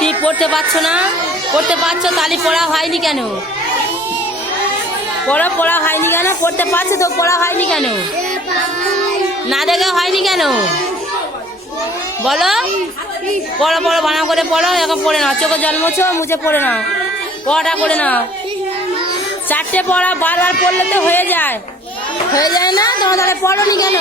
তুমি পড়তে পারছো না? পড়তে পারছো তাহলে পড়া হয়নি কেন? পড়া হয়নি কেন? পড়তে পারছো তো, পড়া হয়নি কেন? না দেখে হয়নি কেন বলো? পড়ো বানা করে পড়ো, এখন পড়ে নাও, চোখে জল মোছো, মুছে পড়ে নাও, পড়াটা করে নাও। 4টে পড়া বারবার পড়লে তো হয়ে যায় না? তোমার তাহলে পড়োনি কেন?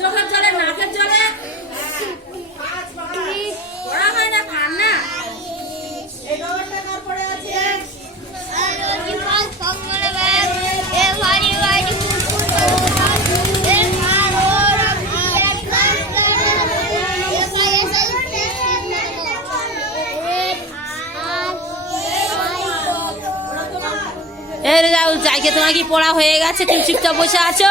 চোখের জলে নাকের জলে পড়া হয় না, খান না। যাও যাইকে, তোমার কি পড়া হয়ে গেছে? তুমি চুপচাপ বসে আছো।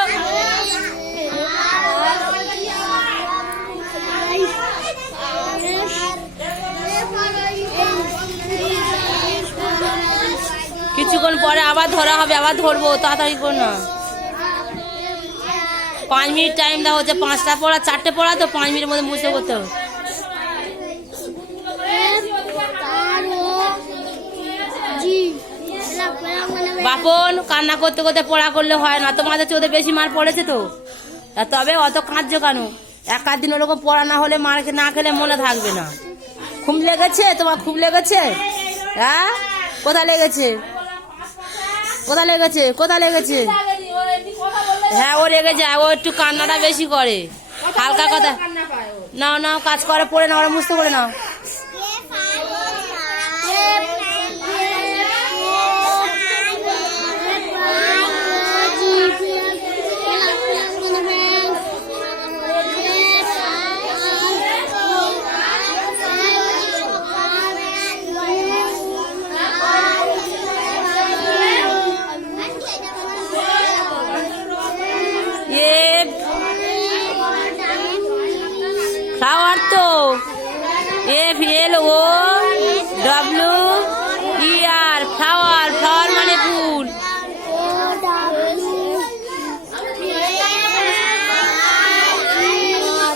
কিছুক্ষণ পরে আবার ধরা হবে, আবার ধরবো, তাড়াতাড়ি করো না। 5 মিনিট টাইম দেওয়া হচ্ছে। 5টা পড়া, 4টে পড়া তো 5 মিনিটের মধ্যে মুছে করতে হবে। বাপন কান্না করতে করতে পড়া করলে হয় না, তোমাদের চোখে বেশি মার পড়েছে তো। তবে অত কাঁদছো কেন? এক দিন ওরকম পড়া না হলে মার না খেলে মনে থাকবে না। খুব লেগেছে তোমার? খুব লেগেছে? হ্যাঁ, কোথায় লেগেছে? কোথায় লেগেছে? কোথায় লেগেছে? হ্যাঁ, ও রেগে যায়, ও একটু কান্নাটা বেশি করে। হালকা কথা নাও, কাজ করে পড়ে নাও, ওরা মুছতে করে নাও। ফ্লাওয়ার তো FLOWER, ফ্লাওয়ার মানে ফুল।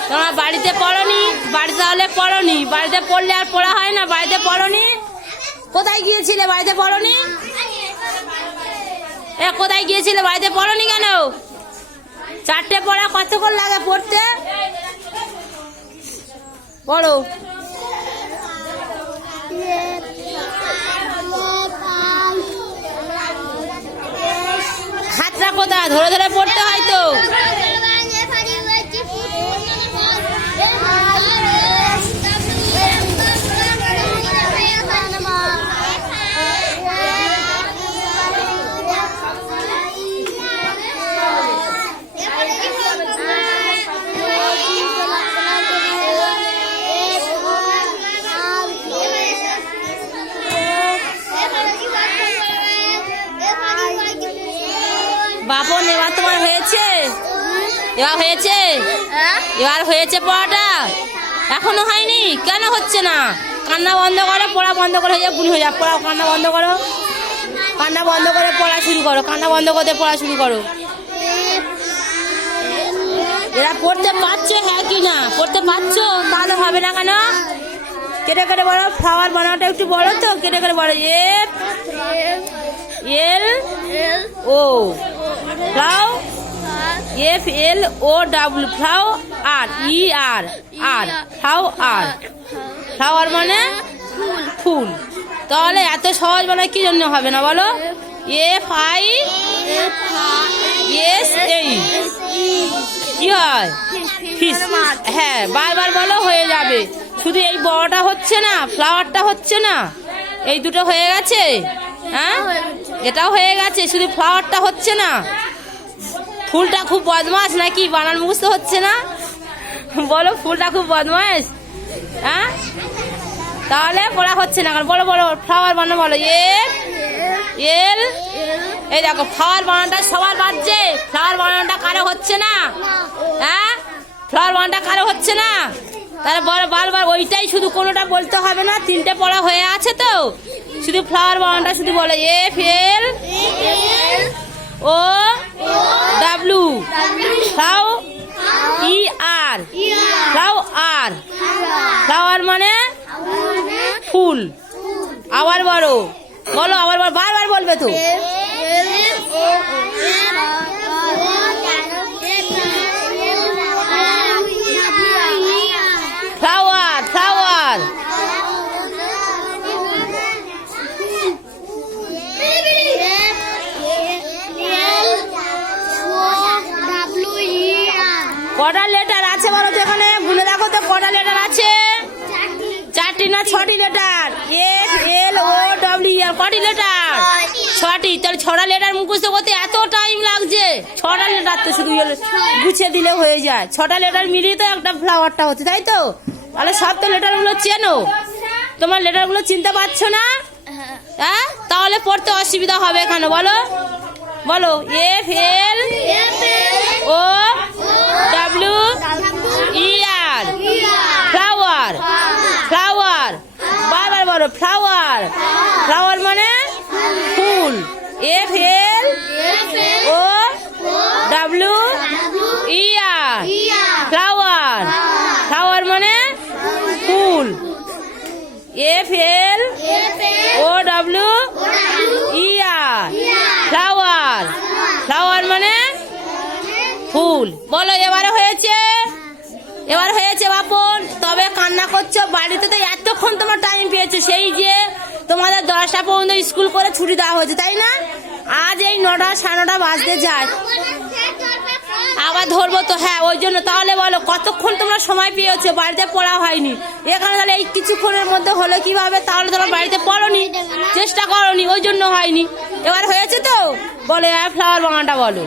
তোমার বাড়িতে পড়নি? বাড়িতে তাহলে পড়নি? বাড়িতে পড়লে আর পড়া হয় না? বাড়িতে পড়নি? কোথায় গিয়েছিলে? বাড়িতে পড়নি? কোথায় গিয়েছিলে? বাড়িতে পড়নি কেন? 4টে পড়া কতক্ষণ লাগে পড়তে? পড়ো। খাতটা কোথায়? ধরে ধরে পড়তে হয় তো। বাপন এবার তোমার হয়েছে? এবার হয়েছে? এবার হয়েছে পড়াটা? এখনো হয়নি? কেন হচ্ছে না? কান্না বন্ধ করো, পড়া বন্ধ করে হয়ে যাবে, ভুল হয়ে যাবে। পড়া কান্না বন্ধ করো, কান্না বন্ধ করে পড়া শুরু করো, কান্না বন্ধ করতে পড়া শুরু করো। এরা পড়তে পারছে হ্যাঁ কি না? পড়তে পারছো? তাহলে হবে না কেন? কেটে কেটে বলো। ফ্লাওয়ার বানাওটা একটু বড় তো, কেটে কেটে বলো। FLO, ফ্লাওয়ার, ফ্লাওয়ার মানে ফুল। তাহলে এত সহজ বলে কি জন্য হবে না বলো? কি হয়? ফিশ। হ্যাঁ, বারবার বলো হয়ে যাবে। শুধু এই বড়টা হচ্ছে না, ফ্লাওয়ারটা হচ্ছে না, এই দুটো হয়ে গেছে। হ্যাঁ, এটাও হয়ে গেছে, শুধু ফ্লাওয়ারটা হচ্ছে না। ফুলটা খুব বদমাস নাকি? বানান মুখস্থ হচ্ছে না? বলো ফুলটা খুব বদমাস। হ্যাঁ, তাহলে পড়া হচ্ছে না কারণ বলো বলো ফ্লাওয়ার বানানো বলো। এল। এই দেখো ফ্লাওয়ার বানানোটা সবার বাজছে, ফ্লাওয়ার বানানোটা কারো হচ্ছে না। হ্যাঁ, ফ্লাওয়ার বানানোটা কারো হচ্ছে না। তাহলে বলো বারবার ওইটাই শুধু, কোনোটা বলতে হবে না, তিনটে পড়া হয়ে আছে তো, শুধু ফ্লাওয়ার বানানোটা শুধু বলো। FL O W FLOWER flower. Flower মানে ফুল। আবার বলো বলো, আবার বারবার বলবে তো। Flower flower. কটা লেটার আছে বলো তো এখানে? ভুলে দেখো তো কটা লেটার আছে? 4টি না 6টি লেটার? FLOWER কটি লেটার? 6টি। তাহলে 6টা লেটার মুখস্থ করতে এত টাইম লাগছে? 6টা লেটার তো শুধু গুছিয়ে দিলে হয়ে যায়। 6টা লেটার মিলিয়ে তো একটা ফ্লাওয়ারটা হচ্ছে, তাই তো? তাহলে সব তো লেটারগুলো চেনো, তোমার লেটারগুলো চিনতে পারছো না? হ্যাঁ, তাহলে পড়তে অসুবিধা হবে এখানে। বলো বলো FLOWER ফ্লাওয়ার। ফ্লাওয়ার বারবার বলো ফ্লাওয়ার। ফ্লাওয়ার মানে ফুল। FLOWER flower. ফ্লাওয়ার মানে ফুল। FLOWER flower. ফ্লাওয়ার মানে ফুল। বলো এবারে হয়েছে? এবার হয়েছে বাপন। তবে কান্না করছো, বাড়িতে তো এতক্ষণ তোমার টাইম পেয়েছো, সেই যে তোমাদের 10টা পর্যন্ত স্কুল করে ছুটি দেওয়া হয়েছে, তাই না? আজ এই 9টা 9:30 বাজতে যায়, আবার ধরবো তো। হ্যাঁ, ওই জন্য। তাহলে বলো কতক্ষণ তোমরা সময় পেয়েছো? বাড়িতে পড়া হয়নি এখানে, তাহলে এই কিছুক্ষণের মধ্যে হলো কিভাবে? তাহলে তোমরা বাড়িতে পড়োনি, চেষ্টা করোনি, ওই জন্য হয়নি। এবার হয়েছে তো? বলো ফ্লাওয়ার বানানটা বলো।